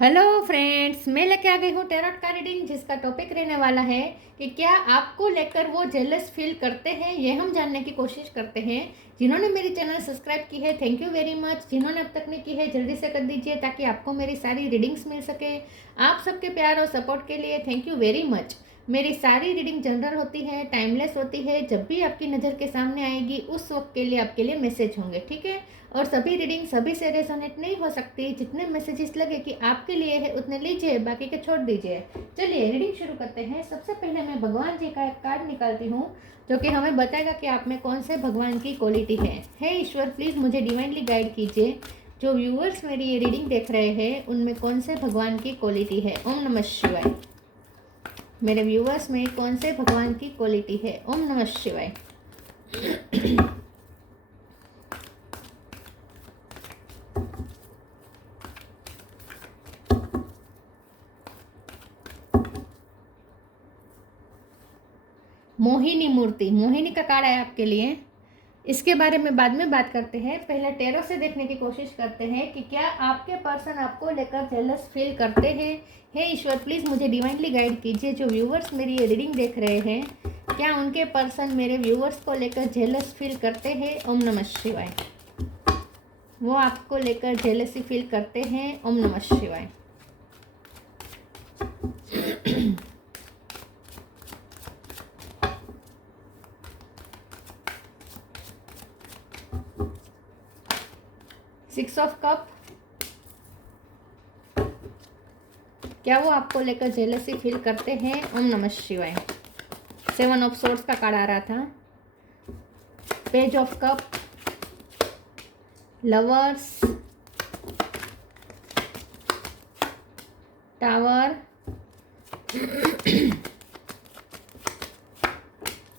Hello friends, मैं लेके आ गई हूँ टैरोट का रीडिंग, जिसका टॉपिक रहने वाला है कि क्या आपको लेकर वो जेलस फील करते हैं। ये हम जानने की कोशिश करते हैं। जिन्होंने मेरी चैनल सब्सक्राइब की है, थैंक यू वेरी मच। जिन्होंने अब तक नहीं की है, जल्दी से कर दीजिए ताकि आपको मेरी सारी रीडिंग्स मिल सके। आप सबके प्यार और सपोर्ट के लिए थैंक यू वेरी मच। मेरी सारी रीडिंग जनरल होती है, टाइमलेस होती है। जब भी आपकी नज़र के सामने आएगी उस वक्त के लिए आपके लिए मैसेज होंगे, ठीक है। और सभी रीडिंग सभी से रेजोनेट नहीं हो सकती। जितने मैसेजेस लगे कि आपके लिए है उतने लीजिए, बाकी के छोड़ दीजिए। चलिए रीडिंग शुरू करते हैं। सबसे पहले मैं भगवान जी का एक कार्ड निकालती हूँ, जो कि हमें बताएगा कि आप में कौन से भगवान की क्वालिटी है। हे ईश्वर, प्लीज़ मुझे डिवाइनली गाइड कीजिए। जो व्यूअर्स मेरी ये रीडिंग देख रहे हैं उनमें कौन से भगवान की क्वालिटी है। ओम नमः शिवाय। मेरे व्यूअर्स में कौन से भगवान की क्वालिटी है। ओम नमः शिवाय। मोहिनी मूर्ति, मोहिनी का कार्ड है आपके लिए। इसके बारे में बाद में बात करते हैं। पहले टैरो से देखने की कोशिश करते हैं कि क्या आपके पर्सन आपको लेकर जेलस फील करते हैं। हे ईश्वर, प्लीज़ मुझे डिवाइनली गाइड कीजिए। जो व्यूवर्स मेरी ये रीडिंग देख रहे हैं, क्या उनके पर्सन मेरे व्यूवर्स को लेकर जेलस फील करते हैं। ओम नमः शिवाय। वो आपको लेकर जेलसी फील करते हैं। ओम नमः शिवाय। सिक्स ऑफ कप, क्या वो आपको लेकर जेलसी फील करते हैं। ओम नमः शिवाय। सेवन ऑफ सोर्ड्स का कार्ड आ रहा था। Page of cup, lovers, tower,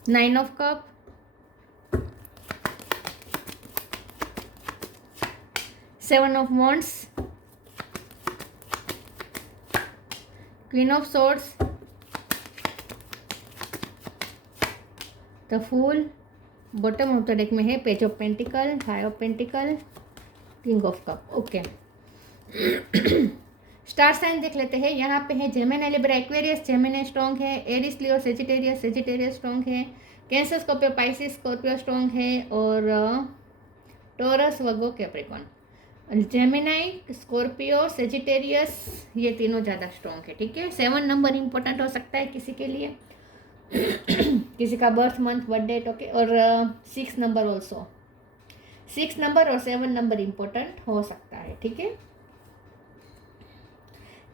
nine of cup, seven of wands, queen of swords, the fool. Bottom of the deck में है page of pentacle, five of pentacle, king of cup. Okay, star sign देख लेते हैं। यहाँ पे है Gemini, Libra, Aquarius. Gemini strong है। Aries, Leo, Sagittarius, Sagittarius strong है। Cancer, Scorpio, Pisces, Scorpio strong है। और टॉरस, वर्गो, कैप्रिकॉर्न। जेमिनी, स्कॉर्पियो, सेजिटेरियस, ये तीनों ज़्यादा स्ट्रॉन्ग है, ठीक है। 7 नंबर इंपॉर्टेंट हो सकता है किसी के लिए, किसी का birth month, birth date, okay. और 6 नंबर ऑल्सो, 6 नंबर और 7 नंबर इंपॉर्टेंट हो सकता है, ठीक है।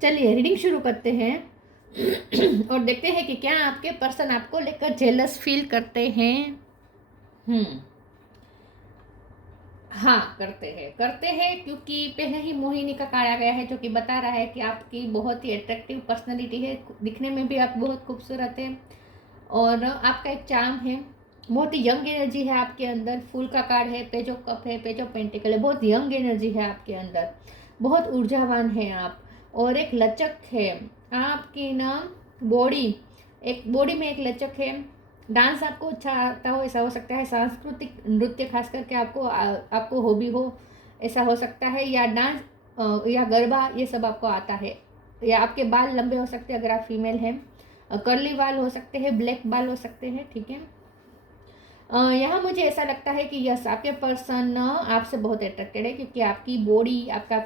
चलिए रीडिंग शुरू करते हैं और देखते हैं कि क्या आपके पर्सन आपको लेकर जेलस फील करते हैं। हाँ, करते हैं क्योंकि पहले ही मोहिनी का कार्ड आ गया है, जो कि बता रहा है कि आपकी बहुत ही अट्रैक्टिव पर्सनैलिटी है। दिखने में भी आप बहुत खूबसूरत है और आपका एक चार्म है। बहुत ही यंग एनर्जी है आपके अंदर। फूल का कार्ड है, पेज ऑफ कप है, पेज ऑफ पेंटिकल है। बहुत यंग एनर्जी है आपके अंदर, बहुत ऊर्जावान है आप। और एक लचक है आपकी ना, बॉडी, एक बॉडी में एक लचक है। डांस आपको अच्छा आता हो, ऐसा हो सकता है। सांस्कृतिक नृत्य खास करके आपको हॉबी हो, ऐसा हो सकता है। या डांस या गरबा, ये सब आपको आता है। या आपके बाल लंबे हो सकते हैं अगर आप फीमेल हैं। कर्ली बाल हो सकते हैं, ब्लैक बाल हो सकते हैं, ठीक है। यहाँ मुझे ऐसा लगता है कि यस, आपके पर्सन आपसे बहुत अट्रैक्टेड है, क्योंकि आपकी बॉडी, आपका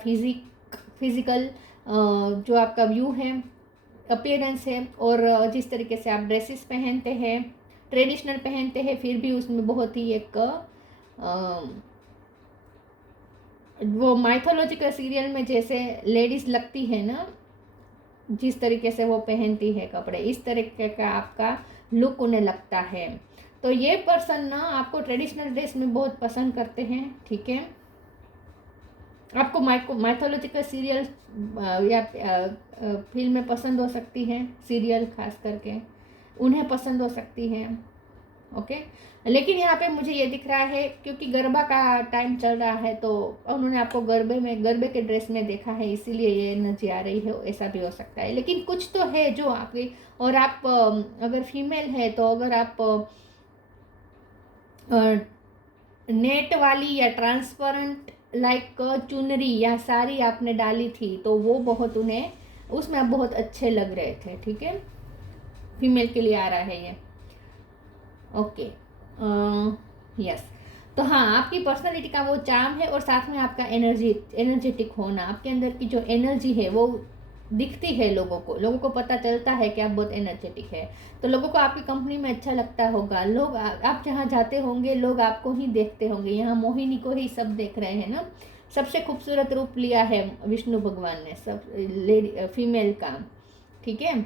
फिजिकल जो आपका व्यू है, अपीयरेंस है, और जिस तरीके से आप ड्रेसेस पहनते हैं, ट्रेडिशनल पहनते हैं, फिर भी उसमें बहुत ही एक वो माइथोलॉजिकल सीरियल में जैसे लेडीज लगती है ना, जिस तरीके से वो पहनती है कपड़े, इस तरीके का आपका लुक उन्हें लगता है। तो ये पर्सन ना आपको ट्रेडिशनल ड्रेस में बहुत पसंद करते हैं, ठीक है। आपको माइथोलॉजिकल सीरियल या फिल्में पसंद हो सकती हैं, सीरियल खास करके उन्हें पसंद हो सकती हैं, ओके। लेकिन यहाँ पे मुझे ये दिख रहा है, क्योंकि गरबा का टाइम चल रहा है, तो उन्होंने आपको गरबे के ड्रेस में देखा है, इसीलिए ये एनर्जी आ रही है। ऐसा भी हो सकता है, लेकिन कुछ तो है जो आपकी। और आप अगर फीमेल है तो अगर आप नेट वाली या ट्रांसपेरेंट लाइक चुनरी या साड़ी आपने डाली थी तो वो बहुत उन्हें, उसमें आप बहुत अच्छे लग रहे थे। ठीक है, फीमेल के लिए आ रहा है ये। Okay, yes. तो हाँ, आपकी पर्सनालिटी का वो चार्म है और साथ में आपका एनर्जेटिक होना, आपके अंदर की जो एनर्जी है वो दिखती है लोगों को पता चलता है कि आप बहुत एनर्जेटिक है। तो लोगों को आपकी कंपनी में अच्छा लगता होगा, लोग आप जहाँ जाते होंगे लोग आपको ही देखते होंगे। यहाँ मोहिनी को ही सब देख रहे हैं ना, सबसे खूबसूरत रूप लिया है विष्णु भगवान ने सब लेडी फीमेल का। ठीक है,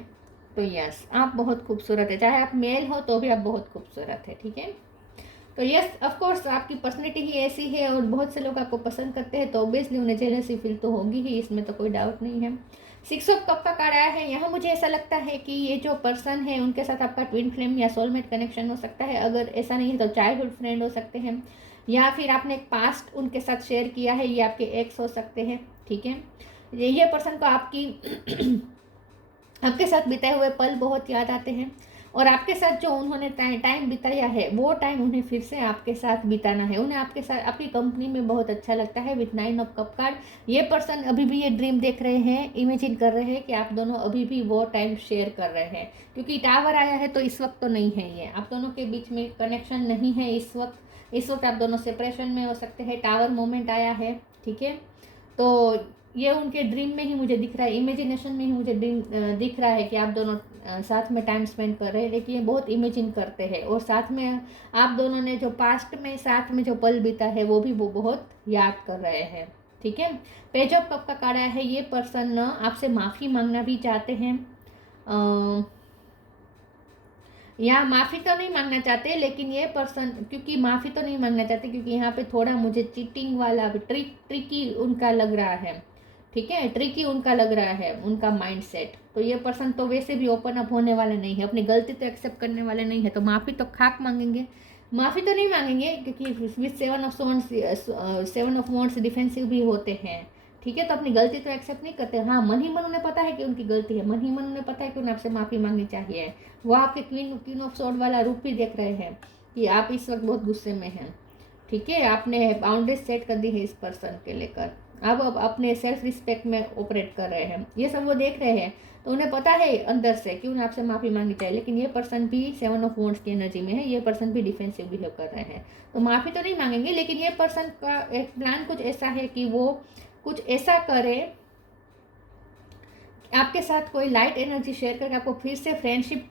तो यस, आप बहुत खूबसूरत है, चाहे आप मेल हो तो भी आप बहुत खूबसूरत है। ठीक है, तो यस ऑफ कोर्स आपकी पर्सनैलिटी ही ऐसी है और बहुत से लोग आपको पसंद करते हैं, तो ऑब्वियसली उन्हें जेलसी फील तो होगी ही, इसमें तो कोई डाउट नहीं है। 6 ऑफ कप का कार्ड आया है। यहाँ मुझे ऐसा लगता है कि ये जो पर्सन है उनके साथ आपका ट्विन फ्लेम या सोलमेट कनेक्शन हो सकता है। अगर ऐसा नहीं है तो चाइल्डहुड फ्रेंड हो सकते हैं, या फिर आपने एक पास्ट उनके साथ शेयर किया है, ये आपके एक्स हो सकते हैं। ठीक है, ये पर्सन को आपकी आपके साथ बिताए हुए पल बहुत याद आते हैं, और आपके साथ जो उन्होंने टाइम बिताया है वो टाइम उन्हें फिर से आपके साथ बिताना है। उन्हें आपके साथ आपकी कंपनी में बहुत अच्छा लगता है। विथ 9 ऑफ कप कार्ड, ये पर्सन अभी भी ये ड्रीम देख रहे हैं, इमेजिन कर रहे हैं कि आप दोनों अभी भी वो टाइम शेयर कर रहे हैं। क्योंकि टावर आया है तो इस वक्त तो नहीं है, ये आप दोनों के बीच में कनेक्शन नहीं है इस वक्त। इस वक्त आप दोनों सेपरेशन में हो सकते हैं। टावर मोमेंट आया है। ठीक है, तो ये उनके ड्रीम में ही मुझे दिख रहा है, इमेजिनेशन में ही मुझे ड्रीम दिख रहा है कि आप दोनों साथ में टाइम स्पेंड कर रहे हैं। लेकिन ये बहुत इमेजिन करते हैं, और साथ में आप दोनों ने जो पास्ट में साथ में जो पल बीता है वो भी वो बहुत याद कर रहे हैं। ठीक है, पेज ऑफ कप का कार्ड आया है। ये पर्सन आपसे माफ़ी मांगना भी चाहते हैं, यहाँ माफ़ी तो नहीं मांगना चाहते, लेकिन ये पर्सन क्योंकि माफ़ी तो नहीं मांगना चाहते क्योंकि यहाँ पे थोड़ा मुझे चीटिंग वाला ट्रिकी उनका लग रहा है। ठीक है, ट्रिकी उनका लग रहा है उनका माइंडसेट। तो ये पर्सन तो वैसे भी ओपन अप होने वाले नहीं है, अपनी गलती तो एक्सेप्ट करने वाले नहीं है, तो माफ़ी तो खाक मांगेंगे, माफ़ी तो नहीं मांगेंगे क्योंकि विथ 7 ऑफ वॉन्ड्स डिफेंसिव भी होते हैं। ठीक है, तो अपनी गलती तो एक्सेप्ट नहीं करते। हाँ, मन ही मन उन्हें पता है कि उनकी गलती है, मन ही मन उन्हें पता है कि उन्हें आपसे माफ़ी मांगनी चाहिए। वो आपके क्वीन ऑफ सॉर्ड वाला रूप भी देख रहे हैं कि आप इस वक्त बहुत गुस्से में हैं। ठीक है, आपने बाउंड्रीज सेट कर दी है इस पर्सन के लेकर, अब अपने सेल्फ रिस्पेक्ट में ऑपरेट कर रहे हैं, ये सब वो देख रहे हैं। तो उन्हें पता है अंदर से कि उन्हें आपसे माफ़ी मांगनी चाहिए। लेकिन ये पर्सन भी 7 ऑफ वॉन्ड्स की एनर्जी में है, ये पर्सन भी डिफेंसिव बिहेव कर रहे हैं, तो माफ़ी तो नहीं मांगेंगे। लेकिन ये पर्सन का एक प्लान कुछ ऐसा है कि वो कुछ ऐसा करे, आपके साथ कोई लाइट एनर्जी शेयर करके आपको फिर से फ्रेंडशिप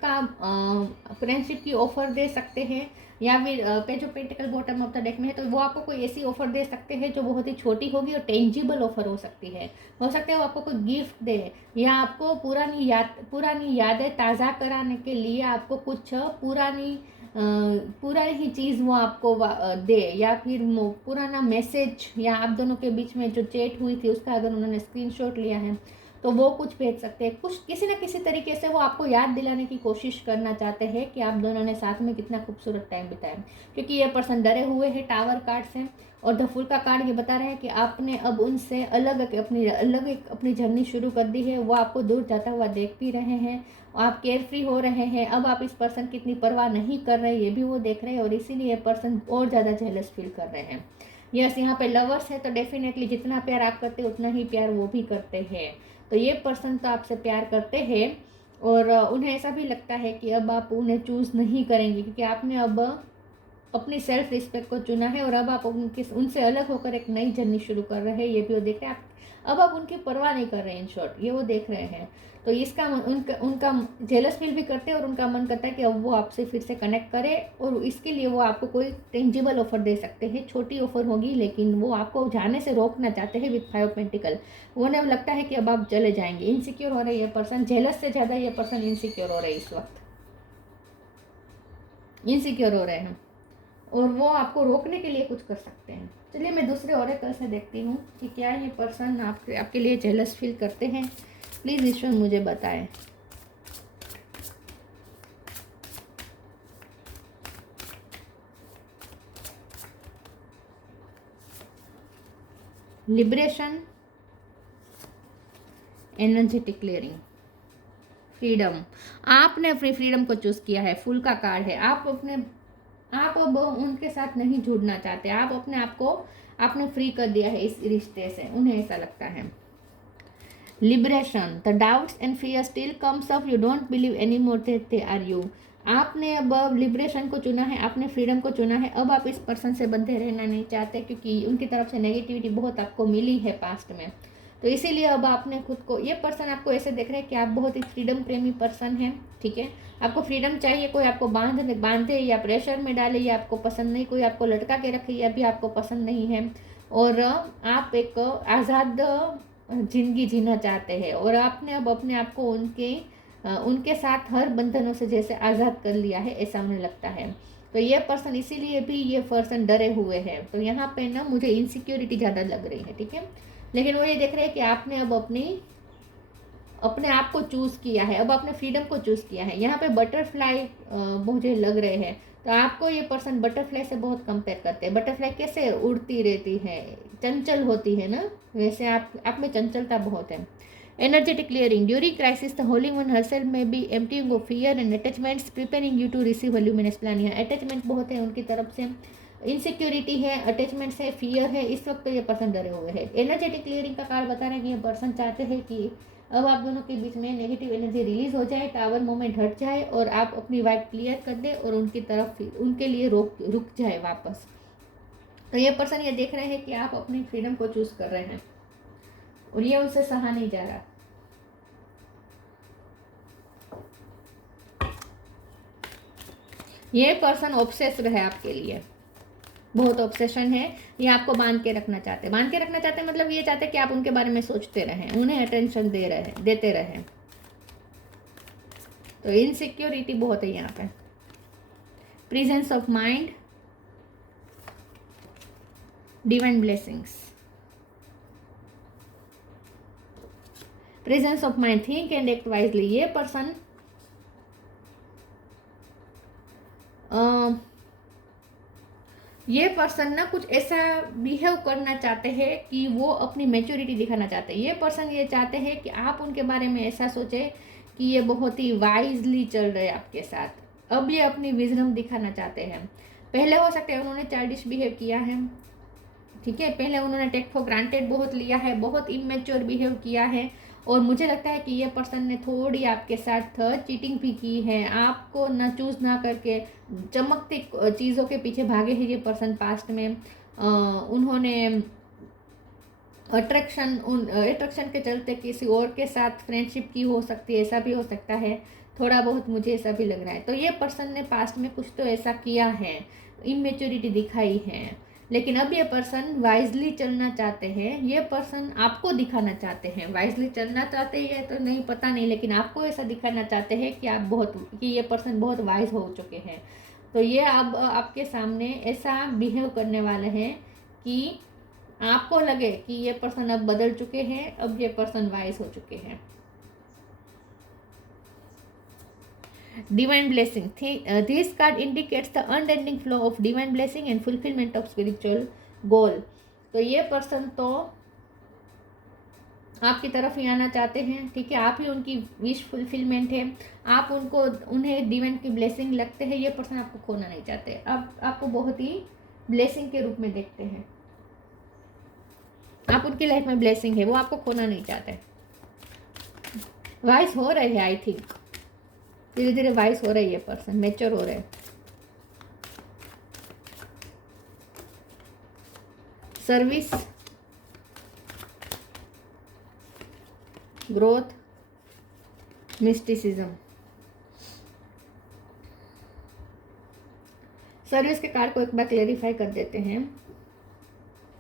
की ऑफर दे सकते हैं। या फिर page of pentacle bottom of the deck में है तो वो आपको कोई ऐसी ऑफर दे सकते हैं जो बहुत ही छोटी होगी और टेंजिबल ऑफर हो सकती है। हो सकता है वो आपको कोई गिफ्ट दे, या आपको पुरानी यादें ताज़ा कराने के लिए आपको कुछ पुरानी चीज़ वो आपको दे, या फिर पुराना मैसेज, या आप दोनों के बीच में जो चैट हुई थी उसका अगर उन्होंने स्क्रीनशॉट लिया है तो वो कुछ भेज सकते हैं। कुछ किसी न किसी तरीके से वो आपको याद दिलाने की कोशिश करना चाहते हैं कि आप दोनों ने साथ में कितना खूबसूरत टाइम बिताया। क्योंकि ये पर्सन डरे हुए हैं टावर कार्ड से, और द फुल का कार्ड ये बता रहे हैं कि आपने अब उनसे अलग अपनी जर्नी शुरू कर दी है। वो आपको दूर जाता हुआ देख भी रहे हैं, आप केयर फ्री हो रहे हैं। अब आप इस पर्सन की इतनी परवाह नहीं कर रहे, ये भी वो देख रहे हैं, और इसीलिए पर्सन और ज़्यादा जेलस फील कर रहे हैं। यस, यहाँ पे लवर्स है तो डेफिनेटली जितना प्यार आप करते हैं उतना ही प्यार वो भी करते हैं। तो ये पर्सन तो आपसे प्यार करते हैं, और उन्हें ऐसा भी लगता है कि अब आप उन्हें चूज़ नहीं करेंगे क्योंकि आपने अब अपनी सेल्फ रिस्पेक्ट को चुना है, और अब आप उनसे अलग होकर एक नई जर्नी शुरू कर रहे हैं। ये भी वो देख रहे हैं, अब आप उनकी परवाह नहीं कर रहे हैं, इन शॉर्ट ये वो देख रहे हैं। तो इसका उनका जेलस फील भी करते हैं, और उनका मन करता है कि अब वो आपसे फिर से कनेक्ट करे, और इसके लिए वो आपको कोई टेंजिबल ऑफर दे सकते हैं। छोटी ऑफर होगी लेकिन वो आपको जाने से रोकना चाहते हैं विथ 5 पेंटिकल। उन्हें लगता है कि अब आप चले जाएंगे, इनसिक्योर हो रहे ये पर्सन, जेलस से ज़्यादा ये पर्सन इनसिक्योर हो रहे इस वक्त, इनसिक्योर हो रहे हैं, और वो आपको रोकने के लिए कुछ कर सकते हैं। चलिए मैं दूसरे ओरेकल से देखती हूँ कि क्या ये पर्सन आपके लिए जेलस फील करते हैं। प्लीज़ ईश्वर मुझे बताएं। Liberation, energetic clearing, freedom. आपने अपनी फ्रीडम को चूज़ किया है, फुल का कार्ड है। आप अब उनके साथ नहीं जुड़ना चाहते, आप अपने आप को आपने फ्री कर दिया है इस रिश्ते से, उन्हें ऐसा लगता है। Liberation, the doubts and fear still comes up, you don't believe any more that they are you. आपने अब लिबरेशन को चुना है, आपने फ्रीडम को चुना है। अब आप इस पर्सन से बंधे रहना नहीं चाहते, क्योंकि उनकी तरफ से नेगेटिविटी बहुत आपको मिली है पास्ट में। तो इसीलिए अब आपने खुद को, ये पर्सन आपको ऐसे देख रहे हैं कि आप बहुत ही फ्रीडम प्रेमी पर्सन हैं, ठीक है। आपको फ्रीडम चाहिए, कोई आपको बांधे या प्रेशर में डाले, या आपको पसंद नहीं, कोई आपको लटका के रखे, या भी आपको पसंद नहीं है। और आप एक आज़ाद जिंदगी जीना चाहते हैं, और आपने अब अपने आप को उनके साथ हर बंधनों से जैसे आज़ाद कर लिया है, ऐसा मुझे लगता है। तो ये पर्सन, इसीलिए भी ये पर्सन डरे हुए हैं। तो यहाँ पे ना मुझे इनसिक्योरिटी ज़्यादा लग रही है, ठीक है। लेकिन वो ये देख रहे हैं कि आपने अब अपने आप को चूज़ किया है, अब आपने फ्रीडम को चूज़ किया है। यहाँ पे बटरफ्लाई मुझे लग रहे हैं, तो आपको ये पर्सन बटरफ्लाई से बहुत कंपेयर करते हैं। बटरफ्लाई कैसे उड़ती रहती है, चंचल होती है ना, वैसे आप में चंचलता बहुत है। Energetic clearing, during crisis the holy one herself may be emptying of fear and attachments, preparing you to receive a luminous plan. यहाँ अटैचमेंट बहुत है उनकी तरफ से, इनसिक्योरिटी है, अटैचमेंट्स है, फियर है। इस वक्त तो ये पर्सन डरे हुए हैं। एनर्जेटिक क्लियरिंग का कार्ड बता रहा है कि ये पर्सन चाहते हैं कि अब आप दोनों के बीच में नेगेटिव एनर्जी रिलीज हो जाए, टावर मोमेंट हट जाए, और आप अपनी वाइब क्लियर कर दे, और उनकी तरफ उनके लिए रुक जाए वापस। तो ये पर्सन ये देख रहे हैं कि आप अपनी फ्रीडम को चूज कर रहे हैं, और ये उनसे सहा नहीं जा रहा। ये पर्सन ऑब्सेस्ड है आपके लिए, बहुत ऑब्सेशन है। ये आपको बांध के रखना चाहते हैं। बांध के रखना चाहते हैं मतलब ये चाहते हैं कि आप उनके बारे में सोचते रहें, उन्हें अटेंशन देते रहें। तो इनसिक्योरिटी बहुत है यहाँ पे। Presence of mind, divine blessings. Presence of mind, think and act wisely. ये पर्सन ना कुछ ऐसा बिहेव करना चाहते हैं कि वो अपनी मैच्योरिटी दिखाना चाहते हैं। ये पर्सन ये चाहते हैं कि आप उनके बारे में ऐसा सोचें कि ये बहुत ही वाइजली चल रहे हैं आपके साथ। अब ये अपनी विजडम दिखाना चाहते हैं। पहले हो सकता है उन्होंने चाइल्डिश बिहेव किया है, ठीक है। पहले उन्होंने टेक फॉर ग्रांटेड बहुत लिया है, बहुत इमेच्योर बिहेव किया है, और मुझे लगता है कि ये पर्सन ने थोड़ी आपके साथ चीटिंग भी की है। आपको ना चूज ना करके चमकती चीज़ों के पीछे भागे हैं ये पर्सन पास्ट में। उन्होंने अट्रैक्शन के चलते किसी और के साथ फ्रेंडशिप की हो सकती है, ऐसा भी हो सकता है। थोड़ा बहुत मुझे ऐसा भी लग रहा है। तो ये पर्सन ने पास्ट में कुछ तो ऐसा किया है, इमेच्योरिटी दिखाई है। लेकिन अब ये पर्सन वाइजली चलना चाहते हैं। ये पर्सन आपको दिखाना चाहते हैं, वाइजली चलना चाहते हैं तो नहीं, पता नहीं, लेकिन आपको ऐसा दिखाना चाहते हैं कि ये पर्सन बहुत वाइज हो चुके हैं। तो ये अब आपके सामने ऐसा बिहेव करने वाले हैं कि आपको लगे कि ये पर्सन अब बदल चुके हैं, अब ये पर्सन वाइज हो चुके हैं। Divine blessing. This card indicates the unending flow of divine blessing and fulfillment of spiritual goal. तो ये पर्सन तो आपकी तरफ ही आना चाहते हैं, ठीक है। आप ही उनकी विश फुलफिलमेंट है। आप उन्हें डिवाइन की ब्लेसिंग लगते हैं। ये पर्सन आपको खोना नहीं चाहते, अब आपको बहुत ही ब्लेसिंग के रूप में देखते हैं। आप उनकी लाइफ में ब्लेसिंग है, वो आपको खोना नहीं चाहते। वाइस हो रहे हैं, आई थिंक धीरे धीरे वाइस हो रही है पर्सन, मैच्योर हो रहे हैं। Service, growth, mysticism. सर्विस के कार्ड को एक बार क्लेरिफाई कर देते हैं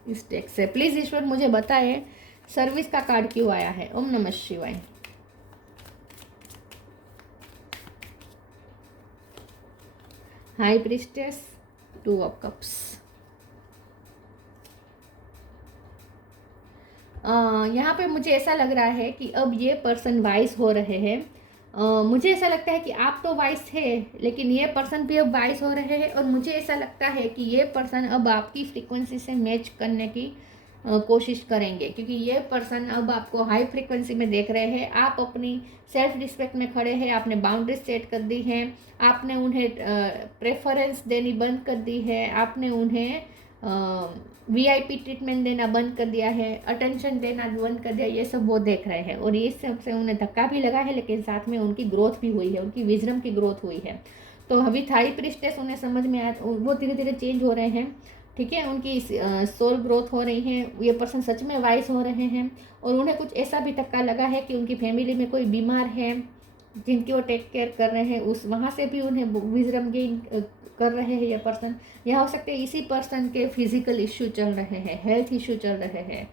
इस टेक्स्ट से। प्लीज ईश्वर मुझे बताए सर्विस का कार्ड क्यों आया है। ओम नमः शिवाय। High priestess, 2 of cups. यहाँ पे मुझे ऐसा लग रहा है कि अब ये पर्सन वाइस हो रहे हैं। मुझे ऐसा लगता है कि आप तो वाइस है, लेकिन ये पर्सन भी अब वाइस हो रहे हैं। और मुझे ऐसा लगता है कि ये पर्सन अब आपकी फ्रीक्वेंसी से मैच करने की कोशिश करेंगे, क्योंकि ये पर्सन अब आपको हाई फ्रीक्वेंसी में देख रहे हैं। आप अपनी सेल्फ रिस्पेक्ट में खड़े हैं, आपने बाउंड्रीज सेट कर दी हैं, आपने उन्हें प्रेफरेंस देनी बंद कर दी है, आपने उन्हें वीआईपी ट्रीटमेंट देना बंद कर दिया है, अटेंशन देना बंद कर दिया, ये सब वो देख रहे हैं। और ये सब से उन्हें धक्का भी लगा है, लेकिन साथ में उनकी ग्रोथ भी हुई है, उनकी विजडम की ग्रोथ हुई है। तो अभी हाई प्रीस्टेस उन्हें समझ में आया, वो धीरे धीरे चेंज हो रहे हैं, ठीक है, उनकी सोल ग्रोथ हो रही है, ये पर्सन सच में वाइस हो रहे हैं। और उन्हें कुछ ऐसा भी धक्का लगा है कि उनकी फैमिली में कोई बीमार है जिनकी वो टेक केयर कर रहे हैं, उस वहाँ से भी उन्हें विजडम गेन कर रहे हैं ये पर्सन। या हो सकते हैं इसी पर्सन के फिजिकल इश्यू चल रहे हैं, हेल्थ इश्यू चल रहे हैं,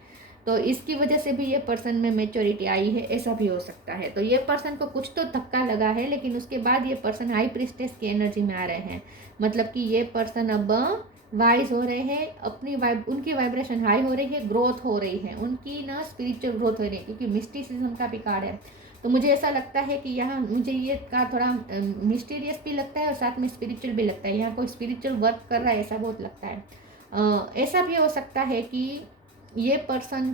तो इसकी वजह से भी ये पर्सन में मेच्योरिटी आई है, ऐसा भी हो सकता है। तो ये पर्सन को कुछ तो धक्का लगा है, लेकिन उसके बाद ये पर्सन हाई प्रीस्टेस की एनर्जी में आ रहे हैं। मतलब कि ये पर्सन अब वाइज हो रहे हैं, अपनी उनकी वाइब्रेशन हाई हो रही है, ग्रोथ हो रही है, उनकी ना स्पिरिचुअल ग्रोथ हो रही है, क्योंकि मिस्टिसिज्म का भी कार्ड है। तो मुझे ऐसा लगता है कि यहाँ मुझे ये का थोड़ा मिस्टीरियस भी लगता है और साथ में स्पिरिचुअल भी लगता है। यहाँ कोई स्पिरिचुअल वर्क कर रहा है ऐसा बहुत लगता है। ऐसा भी हो सकता है कि ये पर्सन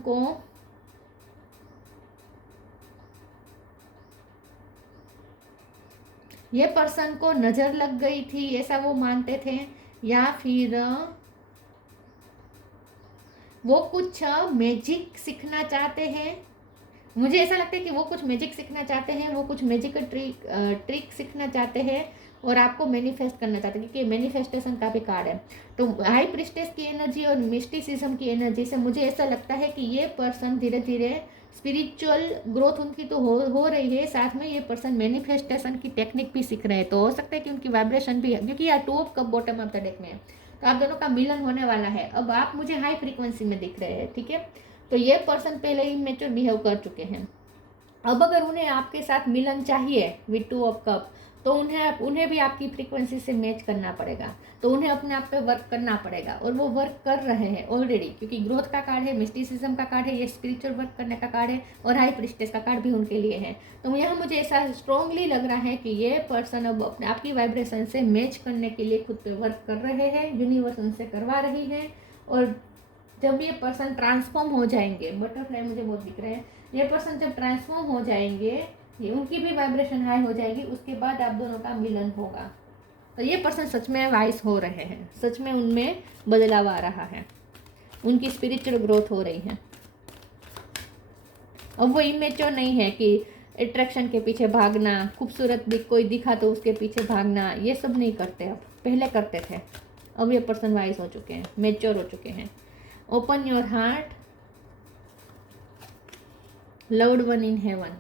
को नज़र लग गई थी, ऐसा वो मानते थे, या फिर वो कुछ मैजिक सीखना चाहते हैं। मुझे ऐसा लगता है कि वो कुछ मैजिक सीखना चाहते हैं, वो कुछ मैजिकल ट्रिक सीखना चाहते हैं और आपको मैनिफेस्ट करना चाहते हैं, क्योंकि मैनिफेस्टेशन का भी कार्ड है। तो हाई प्रीस्टेस की एनर्जी और मिस्टिसिज्म की एनर्जी से मुझे ऐसा लगता है कि ये पर्सन धीरे धीरे स्पिरिचुअल ग्रोथ उनकी तो हो रही है, साथ में ये पर्सन मैनिफेस्टेशन की टेक्निक भी सीख रहे हैं। तो हो सकता है कि उनकी वाइब्रेशन भी है, क्योंकि यार two of cup bottom of the deck में है, तो आप दोनों का मिलन होने वाला है। अब आप मुझे हाई फ्रीक्वेंसी में दिख रहे हैं, ठीक है। तो ये पर्सन पहले ही मेच्योर बिहेव कर चुके हैं। अब अगर उन्हें आपके साथ मिलन चाहिए विद टू ऑफ कप, तो उन्हें भी आपकी फ्रीक्वेंसी से मैच करना पड़ेगा। तो उन्हें अपने आप पे वर्क करना पड़ेगा, और वो वर्क कर रहे हैं ऑलरेडी, क्योंकि ग्रोथ का कार्ड है, मिस्टिसिज्म का कार्ड है, ये स्पिरिचुअल वर्क करने का कार्ड है, और हाई प्रीस्टेस का कार्ड भी उनके लिए है। तो यहाँ मुझे ऐसा स्ट्रांगली लग रहा है कि ये पर्सन अब अपने आपकी वाइब्रेशन से मैच करने के लिए खुद पे वर्क कर रहे हैं, यूनिवर्स उनसे करवा रही है। और जब ये पर्सन ट्रांसफॉर्म हो जाएंगे, बटरफ्लाई मुझे बहुत दिख रहे हैं, ये पर्सन जब ट्रांसफॉर्म हो जाएंगे, ये उनकी भी वाइब्रेशन हाई हो जाएगी, उसके बाद आप दोनों का मिलन होगा। तो ये पर्सन सच में वाइस हो रहे हैं, सच में उनमें बदलाव आ रहा है, उनकी स्पिरिचुअल ग्रोथ हो रही है। अब वो इमेच्योर नहीं है कि अट्रैक्शन के पीछे भागना, खूबसूरत कोई दिखा तो उसके पीछे भागना, ये सब नहीं करते। अब पहले करते थे, अब ये पर्सन वाइस हो चुके हैं, मेच्योर हो चुके हैं। Open your heart, loved one in heaven.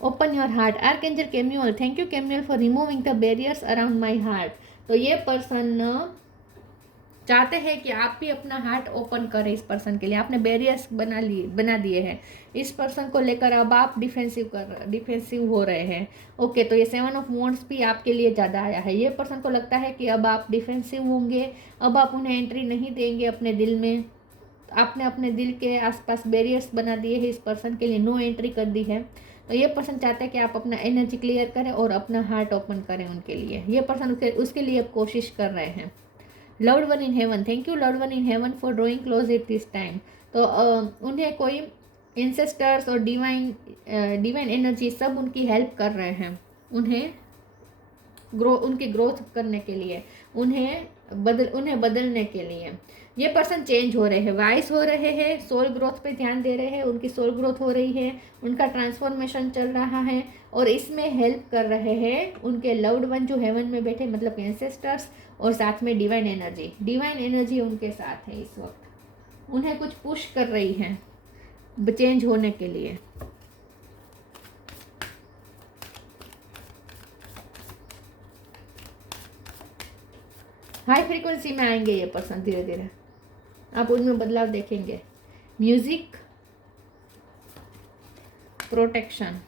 Open your heart, archangel Chamuel, thank you Chamuel for removing the barriers around my heart. तो ये पर्सन चाहते हैं कि आप भी अपना हार्ट ओपन करें इस पर्सन के लिए। आपने बैरियर्स बना दिए हैं इस पर्सन को लेकर, अब आप डिफेंसिव हो रहे हैं। ओके, तो ये 7 ऑफ वॉन्ड्स भी आपके लिए ज़्यादा आया है। ये पर्सन को लगता है कि अब आप डिफेंसिव होंगे, अब आप उन्हें एंट्री नहीं देंगे अपने दिल में। आपने अपने दिल के आसपास बैरियर्स बना दिए हैं, इस पर्सन के लिए नो एंट्री कर दी है। तो ये पर्सन चाहता है कि आप अपना एनर्जी क्लियर करें और अपना हार्ट ओपन करें उनके लिए। ये पर्सन उसके लिए अब कोशिश कर रहे हैं। Loved one in haven, thank you loved one in haven for drawing close it this time. तो उन्हें कोई इंसेस्टर्स और डिवाइन एनर्जी सब उनकी हेल्प कर रहे हैं, उन्हें उनकी ग्रोथ करने के लिए, उन्हें बदलने के लिए। ये पर्सन चेंज हो रहे हैं, वाइस हो रहे हैं, सोल ग्रोथ पे ध्यान दे रहे हैं, उनकी सोल ग्रोथ हो रही है, उनका ट्रांसफॉर्मेशन चल रहा है, और इसमें हेल्प कर रहे हैं उनके लव्ड वन जो हेवन में बैठे, मतलब एंसेस्टर्स, और साथ में डिवाइन एनर्जी उनके साथ है इस वक्त, उन्हें कुछ पुश कर रही है चेंज होने के लिए। हाई फ्रीक्वेंसी में आएंगे ये पर्सन धीरे धीरे, आप उनमें बदलाव देखेंगे। Music, protection,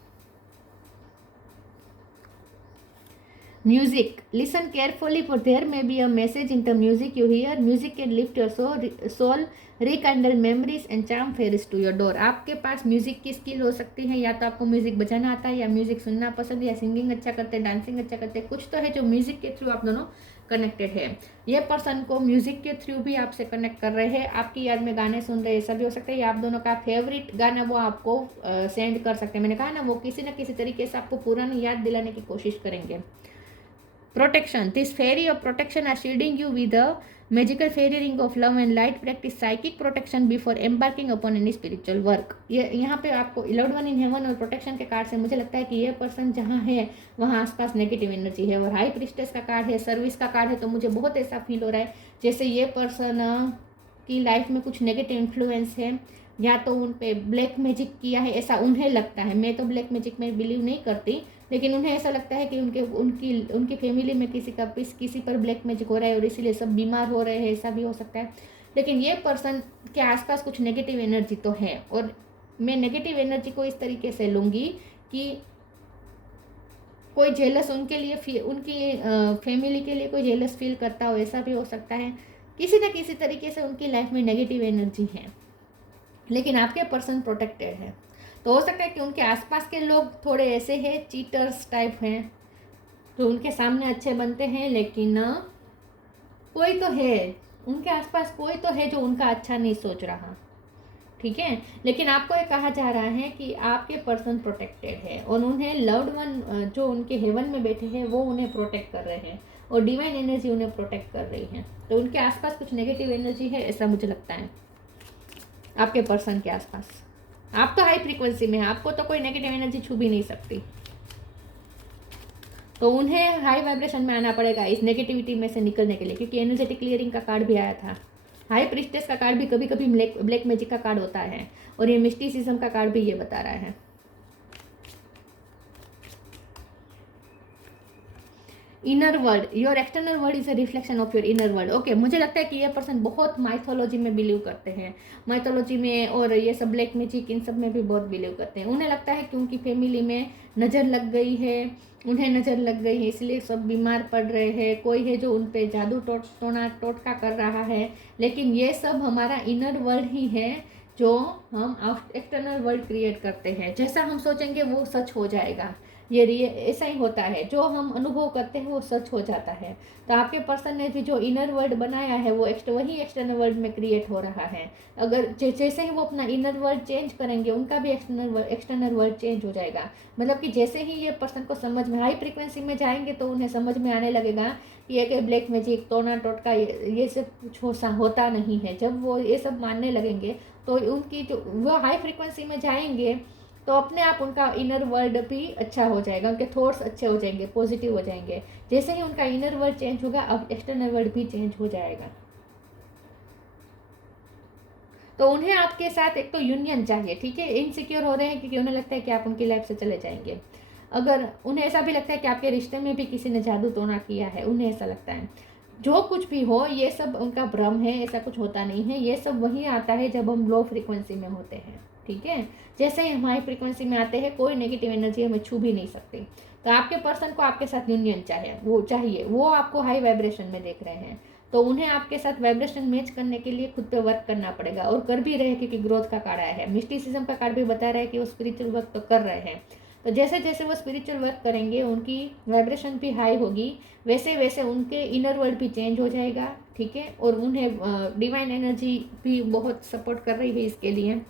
music, listen carefully for there may be a message in the music you hear. Music can lift your soul, rekindle memories and charm fairies to your door. आपके पास म्यूजिक की skill हो सकती है, या तो आपको music बजाना आता है, या म्यूजिक सुनना पसंद है, या सिंगिंग अच्छा करते हैं, डांसिंग अच्छा करते हैं, कुछ तो है जो म्यूजिक के थ्रू आप दोनों कनेक्टेड है। ये पर्सन को म्यूजिक के थ्रू भी आपसे कनेक्ट कर रहे हैं, आपकी याद में गाने सुन रहे हैं, ऐसा भी हो सकता है। आप दोनों का फेवरेट गाना वो आपको सेंड कर सकते हैं। मैंने कहा ना, वो किसी न किसी तरीके से आपको पुरानी याद दिलाने की कोशिश करेंगे। Protection. This fairy of protection are shielding you with a magical fairy ring of love and light. Practice psychic protection before embarking upon any spiritual work. ये यहाँ पे आपको लव्ड वन इन हेवन और प्रोटेक्शन के card से मुझे लगता है कि ये पर्सन जहाँ है वहाँ आसपास नेगेटिव एनर्जी है। और हाई प्रिस्टेस का कार्ड है, सर्विस का कार्ड है, तो मुझे बहुत ऐसा फील हो रहा है जैसे ये पर्सन की लाइफ में कुछ नेगेटिव इन्फ्लुएंस है, या तो उन पे ब्लैक मैजिक किया है, ऐसा उन्हें लगता है। मैं तो ब्लैक मैजिक में बिलीव नहीं करती, लेकिन उन्हें ऐसा लगता है कि उनकी फैमिली में किसी पर ब्लैक मैजिक हो रहा है और इसीलिए सब बीमार हो रहे हैं, ऐसा भी हो सकता है। लेकिन ये पर्सन के आसपास कुछ नेगेटिव एनर्जी तो है, और मैं नेगेटिव एनर्जी को इस तरीके से लूँगी कि कोई जेलस उनके लिए, उनकी फैमिली के लिए कोई जेलस फील करता हो, ऐसा भी हो सकता है। किसी न किसी तरीके से उनकी लाइफ में नेगेटिव एनर्जी है, लेकिन आपके पर्सन प्रोटेक्टेड है। तो हो सकता है कि उनके आसपास के लोग थोड़े ऐसे हैं, चीटर्स टाइप हैं, तो उनके सामने अच्छे बनते हैं, लेकिन कोई तो है उनके आसपास, कोई तो है जो उनका अच्छा नहीं सोच रहा, ठीक है। लेकिन आपको ये कहा जा रहा है कि आपके पर्सन प्रोटेक्टेड है और उन्हें लव्ड वन जो उनके हेवन में बैठे हैं वो उन्हें प्रोटेक्ट कर रहे हैं और डिवाइन एनर्जी उन्हें प्रोटेक्ट कर रही है। तो उनके आसपास कुछ नेगेटिव एनर्जी है, ऐसा मुझे लगता है आपके पर्सन के आसपास। आप तो हाई फ्रीक्वेंसी में हैं, आपको तो कोई नेगेटिव एनर्जी छू भी नहीं सकती, तो उन्हें हाई वाइब्रेशन में आना पड़ेगा इस नेगेटिविटी में से निकलने के लिए, क्योंकि एनर्जेटिक क्लियरिंग का कार्ड भी आया था। हाई प्रिस्टेस का कार्ड भी कभी कभी ब्लैक मैजिक का कार्ड होता है, और ये मिस्टिसिज्म का कार्ड भी ये बता रहा है। Inner world, your external world is a reflection of your inner world. Okay, मुझे लगता है कि ये पर्सन बहुत माइथोलॉजी में बिलीव करते हैं, माइथोलॉजी में और ये सब ब्लैक मैजिक इन सब में भी बहुत बिलीव करते हैं। उन्हें लगता है कि उनकी फैमिली में नज़र लग गई है, उन्हें नज़र लग गई है, इसलिए सब बीमार पड़ रहे हैं, कोई है जो उन पे जादू टोटका कर रहा है। लेकिन ये सब हमारा इनर वर्ल्ड ही है, जो हम एक्सटर्नल वर्ल्ड क्रिएट करते हैं। जैसा हम सोचेंगे वो सच हो जाएगा, ये ऐसा ही होता है, जो हम अनुभव करते हैं वो सच हो जाता है। तो आपके पर्सन ने भी जो इनर वर्ल्ड बनाया है वो वही एक्सटर्नल वर्ल्ड में क्रिएट हो रहा है। अगर जैसे ही वो अपना इनर वर्ल्ड चेंज करेंगे, उनका भी एक्सटर्नल वर्ल्ड चेंज हो जाएगा। मतलब कि जैसे ही ये पर्सन को समझ में, हाई फ्रीक्वेंसी में जाएंगे तो उन्हें समझ में आने लगेगा कि ये ब्लैक मैजिक, टोना टोटका, ये सब कुछ होता नहीं है। जब वो ये सब मानने लगेंगे तो उनकी जो वो हाई फ्रीक्वेंसी में जाएंगे तो अपने आप उनका इनर वर्ल्ड भी अच्छा हो जाएगा, उनके थॉट्स अच्छे हो जाएंगे, पॉजिटिव हो जाएंगे। जैसे ही उनका इनर वर्ल्ड चेंज होगा, अब एक्सटर्नल वर्ल्ड भी चेंज हो जाएगा। तो उन्हें आपके साथ एक तो यूनियन चाहिए, ठीक है। इनसिक्योर हो रहे हैं क्योंकि उन्हें लगता है कि आप उनकी लाइफ से चले जाएंगे। अगर उन्हें ऐसा भी लगता है कि आपके रिश्ते में भी किसी ने जादू टोना किया है, उन्हें ऐसा लगता है। जो कुछ भी हो, ये सब उनका भ्रम है, ऐसा कुछ होता नहीं है। ये सब वही आता है जब हम लो फ्रीक्वेंसी में होते हैं, ठीक है। जैसे ही हम हाई फ्रीक्वेंसी में आते हैं, कोई नेगेटिव एनर्जी हमें छू भी नहीं सकती। तो आपके पर्सन को आपके साथ यूनियन चाहिए, वो आपको हाई वाइब्रेशन में देख रहे हैं, तो उन्हें आपके साथ वाइब्रेशन मैच करने के लिए खुद पे वर्क करना पड़ेगा, और कर भी रहे हैं, क्योंकि ग्रोथ का कार्ड आया है। मिस्टिसिज्म का कार्ड भी बता रहा है कि वो स्पिरिचुअल वर्क तो कर रहे हैं। तो जैसे जैसे वो स्पिरिचुअल वर्क करेंगे, उनकी वाइब्रेशन भी हाई होगी, वैसे वैसे उनके इनर वर्ल्ड भी चेंज हो जाएगा, ठीक है। और उन्हें डिवाइन एनर्जी भी बहुत सपोर्ट कर रही है इसके लिए।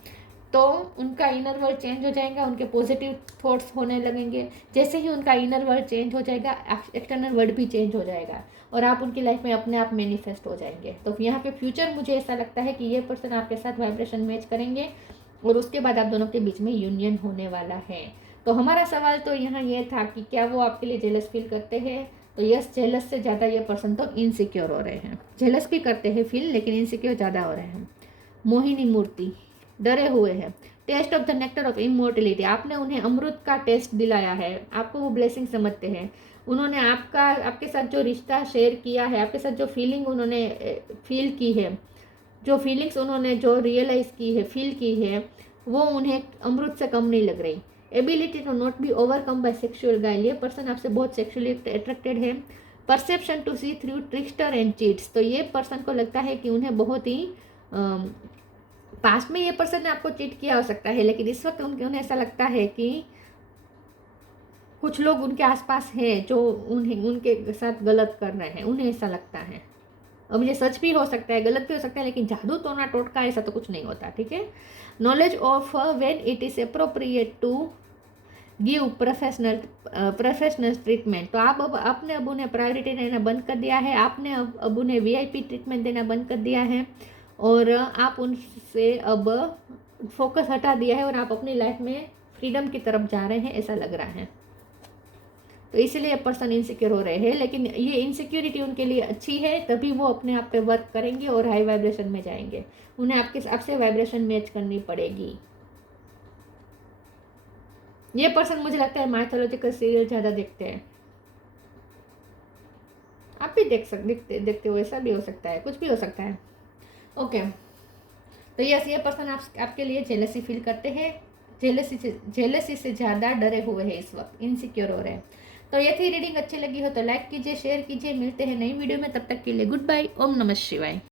तो उनका इनर वर्ल्ड चेंज हो जाएगा, उनके पॉजिटिव थॉट्स होने लगेंगे। जैसे ही उनका इनर वर्ल्ड चेंज हो जाएगा, एक्सटर्नल वर्ल्ड भी चेंज हो जाएगा, और आप उनकी लाइफ में अपने आप मैनिफेस्ट हो जाएंगे। तो यहाँ पे फ्यूचर मुझे ऐसा लगता है कि ये पर्सन आपके साथ वाइब्रेशन मैच करेंगे, और उसके बाद आप दोनों के बीच में यूनियन होने वाला है। तो हमारा सवाल तो यहाँ ये था कि क्या वो आपके लिए जेलस फील करते हैं। तो यस, जेलस से ज़्यादा ये पर्सन तो इनसिक्योर हो रहे हैं। जेलस भी करते हैं फील, लेकिन इनसिक्योर ज़्यादा हो रहे हैं। मोहिनी मूर्ति, डरे हुए हैं। Taste of the nectar of immortality, आपने उन्हें अमृत का टेस्ट दिलाया है, आपको वो ब्लेसिंग समझते हैं। उन्होंने आपके साथ जो रिश्ता शेयर किया है, आपके साथ जो फीलिंग उन्होंने फील की है, जो फीलिंग्स उन्होंने जो रियलाइज़ की है, फील की है, वो उन्हें अमृत से कम नहीं लग रही। Ability to not be overcome by sexual guile, ये पर्सन आपसे बहुत सेक्सुअली अट्रैक्टेड है। Perception to see through trickster and cheats, तो ये पर्सन को लगता है कि उन्हें बहुत ही पास्ट में ये पर्सन ने आपको चीट किया हो सकता है, लेकिन इस वक्त उन्हें ऐसा लगता है कि कुछ लोग उनके आसपास हैं जो उनके साथ गलत कर रहे हैं, उन्हें ऐसा लगता है। अब ये सच भी हो सकता है, गलत भी हो सकता है, लेकिन जादू टोना टोटका ऐसा तो कुछ नहीं होता, ठीक है। Knowledge of when it is appropriate to give professional treatment. तो आप अब उन्हें प्रायोरिटी देना बंद कर दिया है, आपने अब उन्हें वीआईपी ट्रीटमेंट देना बंद कर दिया है, और आप उनसे अब फोकस हटा दिया है और आप अपनी लाइफ में फ्रीडम की तरफ जा रहे हैं, ऐसा लग रहा है। तो इसलिए पर्सन इनसिक्योर हो रहे हैं, लेकिन ये इनसिक्योरिटी उनके लिए अच्छी है, तभी वो अपने आप पे वर्क करेंगे और हाई वाइब्रेशन में जाएंगे। उन्हें आपसे वाइब्रेशन मैच करनी पड़ेगी। ये पर्सन मुझे लगता है माइथोलॉजिकल सीरियल ज़्यादा देखते हैं। आप भी देखते हो, ऐसा भी हो सकता है, कुछ भी हो सकता है। ओके, तो यस, ये पर्सन आपके लिए जेलसी फील करते हैं, जेलसी से ज़्यादा डरे हुए हैं इस वक्त, इनसिक्योर हो रहे हैं। तो ये थी रीडिंग। अच्छी लगी हो तो लाइक कीजिए, शेयर कीजिए। मिलते हैं नई वीडियो में, तब तक के लिए गुड बाय। ओम नमः शिवाय।